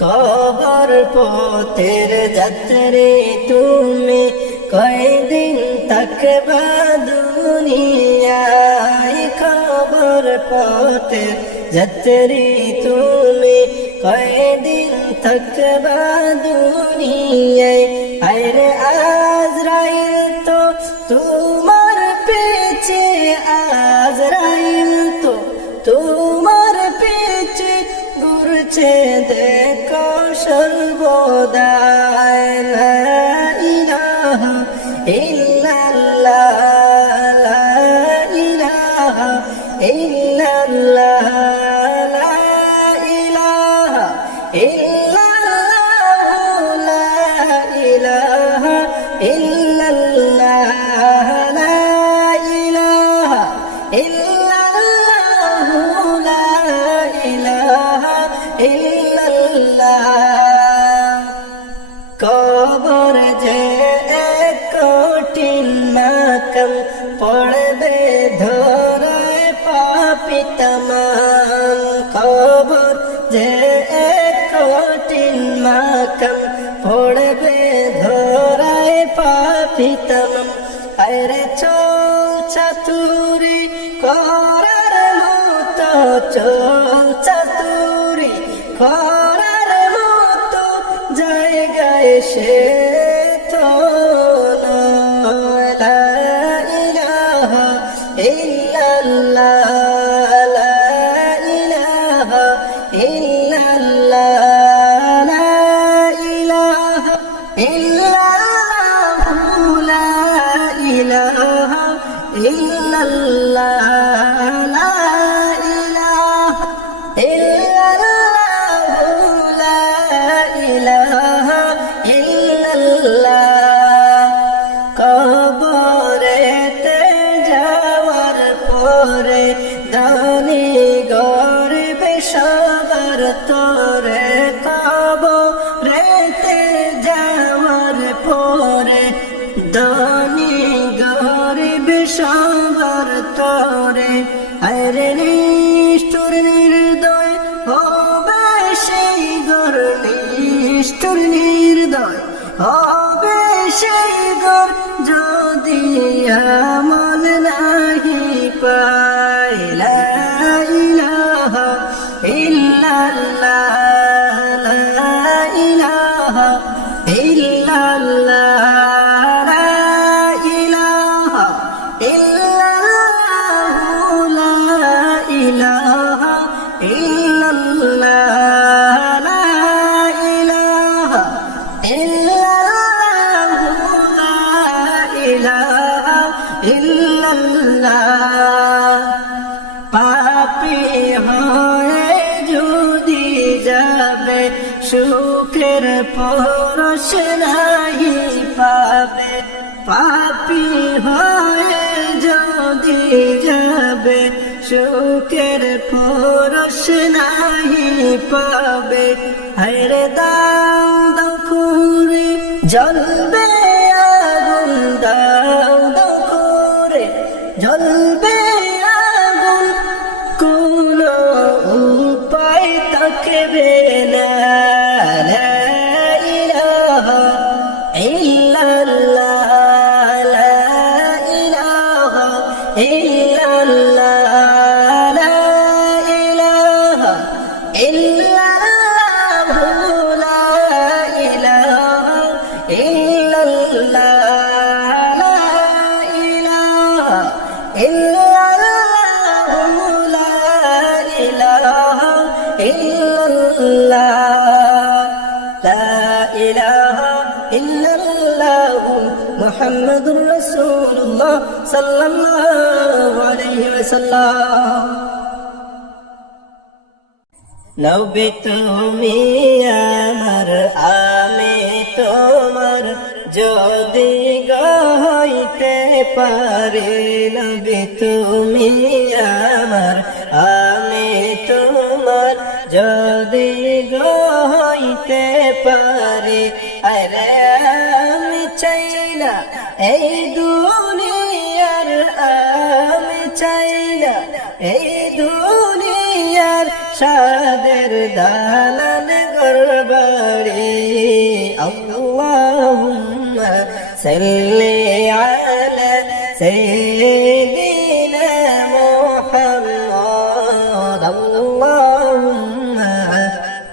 খবর পথের যাত্রী তুমি, কয়দিন থাকবা দুনিয়ায়। খবর পথের যাত্রী তুমি, কয়দিন থাকবা দুনিয়ায়। আইরে আজরাইল তো তোমার পিছে, আজরাইল তো তোমার পিছে ঘুরছে দেখো সর্বদা। লা ইলাহা ইল্লাল্লাহ, লা ইলাহা ইল্লাল্লাহ, লা ইলাহা ইল্লাল্লাহ, লা ইলাহা ইল্লাল্লাহ, লা ইলাহা ইল্লাল্লাহ, লা ইলাহা ইল্লাল্লাহ। কবর যে এক কঠিন মাকাম, পড়বে ধরায় পাপী তামাম। কবর যে এক কঠিন মাকাম, পড়বে ধরায় পাপী তামাম। আরে চল চাতুরি করার মতো, চল চাতুরি করার মতো জায়গায় সে তো নয়। লা ইলাহা ইল্লাল্লাহ, লা ইলাহা ইল্লাল্লাহ, লা ইলাহা ইল্লাল্লাহ, লা ইলাহা ইল্লাল্লাহ, লা ইলাহা ইল্লাল্লাহ, লা ইলাহা ইল্লাল্লাহ। কবরেতে যাওয়ার পরে দানি গর্বে সবার তরে। কবরেতে যাওয়ার পরে দানি গর্বে সবার তরে। আরে নিষ্ঠুর নির্দয় হবে সেই ঘর, নিষ্ঠুর নির্দয় হবে সেই ঘর, যদি আমল নাহি পায়। লা ইলাহা ইল্লাল্লাহ, লা ইলাহা ইল্লাল্লাহ, লা ইলাহা ইল্লাল্লাহ, লা ইলাহা ইল্লাল্লাহ, লা ইলাহা ইল্লাল্লাহ, লা ইলাহা ইল্লাল্লাহ। পাপী হয়ে যদি যাবে, সুখের পরশ নাহি পাবে। পাপী হয়ে যদি যাবে, সুখের পরশ নাহি পাবে। হায়রে দাও দাও করে জ্বলবে আগুন, দাও দাও করে জ্বলবে আগুন, কোন উপায় থাকবে না। লা ইলাহা ইল্লাল্লাহ, লা ইলাহা ইল্লাল্লাহ, লা ইলাহা ইল্লাল্লাহ, লা ইলাহা ইল্লাল্লাহ, লা ইলাহা ইল্লাল্লাহ, লা ইলাহা ইল্লাল্লাহ, লা ইলাহা ইল্লাল্লাহ মুহাম্মাদুর রাসূলুল্লাহ সাল্লাল্লাহু আলাইহি ওয়াসাল্লাম। নবী তুমি আমার, আমি তোমার, যদি গাইতে পারি। নবী তুমি আমার, আমি তোমার, যদি গাইতে পারি। আরে আমি চাই না এই দুনিয়ার, আমি চাই না এই দুনিয়ার সাদের দালান গর্ব صلي على سيدنا محمد اللهم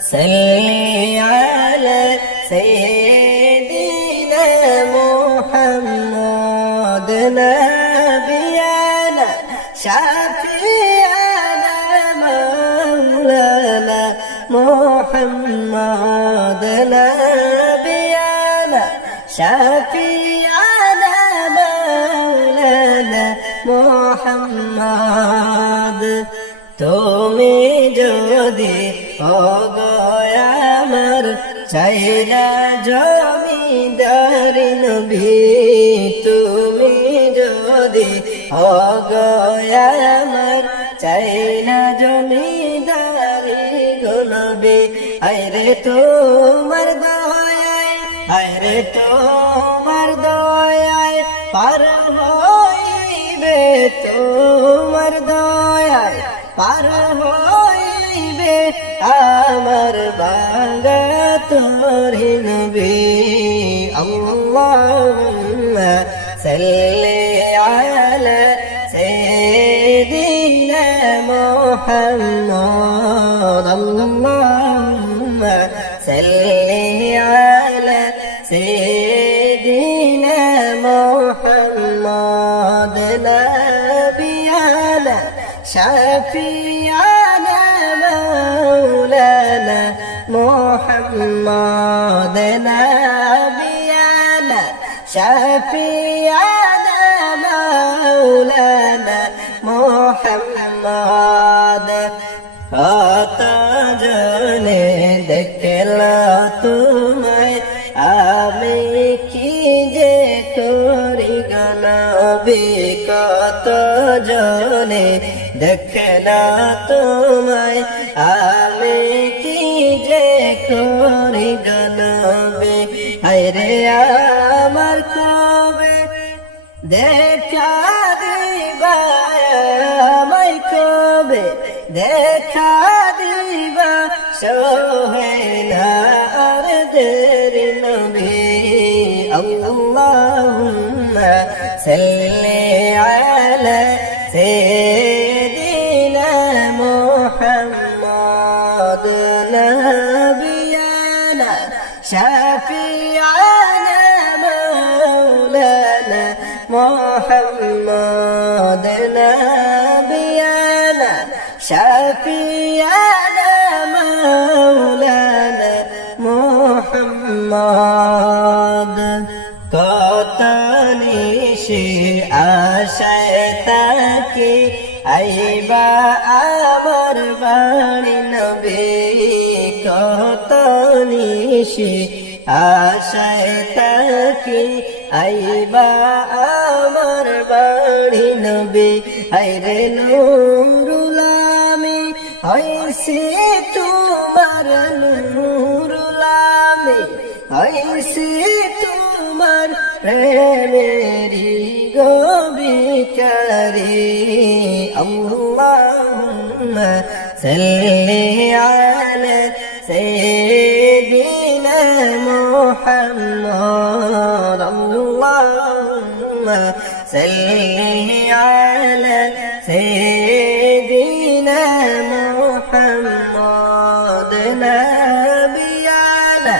صلي على سيدنا محمد نبينا شفيعنا مولانا محمد نبينا شفيعنا مولانا محمد তুমি যদি আমার চাইনা জমিদারি নবী তুমি যদি আমার চাইনা জমিদারি গো নবী আইরে তোমার দয়ায় আইরে তোমার দয়ায় পার হইবে তোমার দয়ায় পার হইবে আমার বাঙ্গা তোরি নবী আল্লাহুম্মা সাল্লি আলা সাইয়্যিদিনা মুহাম্মদ আল্লাহুম্মা সাল্লি আলা সাইয়্যিদিনা মুহাম্মদ নাবিয়ানা شفيعنا مولانا محمد نبينا شفيعنا مولانا محمد কত জনে দেখলা তোমায় আমি কি যে করি গনবি কত জনে দেখলা তোমায় আমি কি যে করি গনবি আরে আমার কবে দেখা দিবা আমায় কবে দেখা দিবা সোহেলা আর দেরি নবী আল্লাহুম্মা সাল্লি আলা সাইয়্যিদিনা মুহাম্মদ নাবিয়ানা শাফিআনা মাওলানা মুহাম্মদ নাবিয়ানা শাফিআনা মাওলানা মুহাম্মদ কত নিশি আশায় তাকি আইবা আমার বাণী নবী কত নিশি আশায় তাকি আইবা আমার বাণী নবী আইরে নুরুল আমি হইছি তোমার নুরুল আমি হইছি তোমার প্রেমেরি গোবিকারি আল্লাহুম্মা সাল্লি আলা সাইয়্যিদিনা মুহাম্মদ আল্লাহুম্মা সাল্লি আলা সাইয়্যিদিনা মুহাম্মদ নাবিয়ানা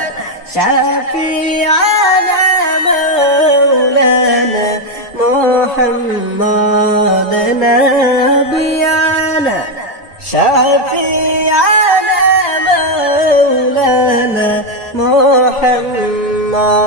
শাফিআনা মাওলানা মুহাম্মদ নাবিয়ানা শাফিআনা মাওলানা মুহাম্মদ